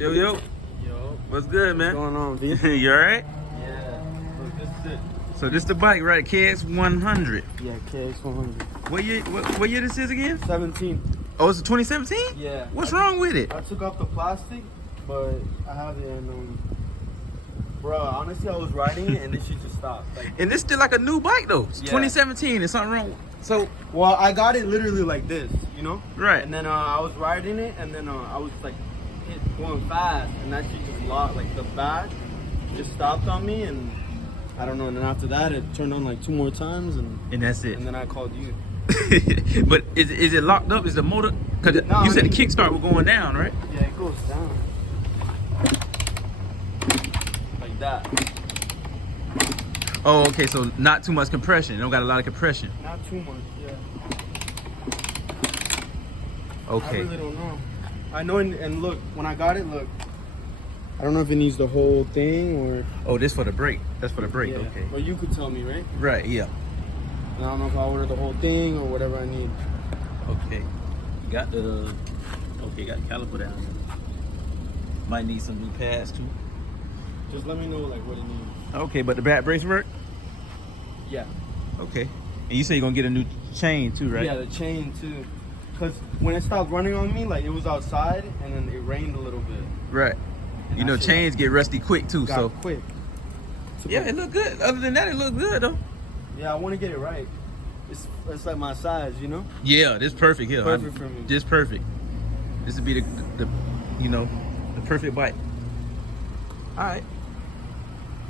Yo, yo. Yo. What's good, man? What's going on, B? You alright? Yeah. Look, this is it. So this the bike, right? Kx100. Yeah, Kx100. What year this is again? 17. Oh, it's a 2017? Yeah. What's wrong with it? I took off the plastic, but I have it in, bro, honestly, I was riding it and then she just stopped. Like, And this still like a new bike though. It's Yeah. 2017. There's something wrong. So, well, I got it literally like this, you know? right. And then I was riding it and then I was like going fast and that shit just locked, like the back just stopped on me and I don't know. And then after that, it turned on like 2 more times and that's it. and then I called you. But is it locked up? Is the motor? Because No, you said I the mean- kickstart was going down, right? Yeah, it goes down. Like that. Oh, okay. So not too much compression. It don't got a lot of compression. Not too much, yeah. I Okay. really don't know. I know, and look, when I got it, look. I don't know if it needs the whole thing or... Oh, this for the brake. That's for the brake. Yeah. Okay. Well, you could tell me, right? Right. Yeah. And I don't know if I order the whole thing or whatever I need. Okay. Got the got the caliper down here. Might need some new pads too. Just let me know, like, what it needs. Okay, but the back brakes work? Yeah. Okay. And you say you're gonna get a new chain too, right? Yeah, the chain, too. Because when it stopped running on me, like, it was outside, and then it rained a little bit. Right. And You know, that shit chains get rusty quick too, got so. quick. Yeah, it look good. Other than that, it look good though. Yeah, I want to get it right. It's like my size, you know? Yeah, this perfect here. Perfect for me. This perfect. This would be the you know, the perfect bike. All right.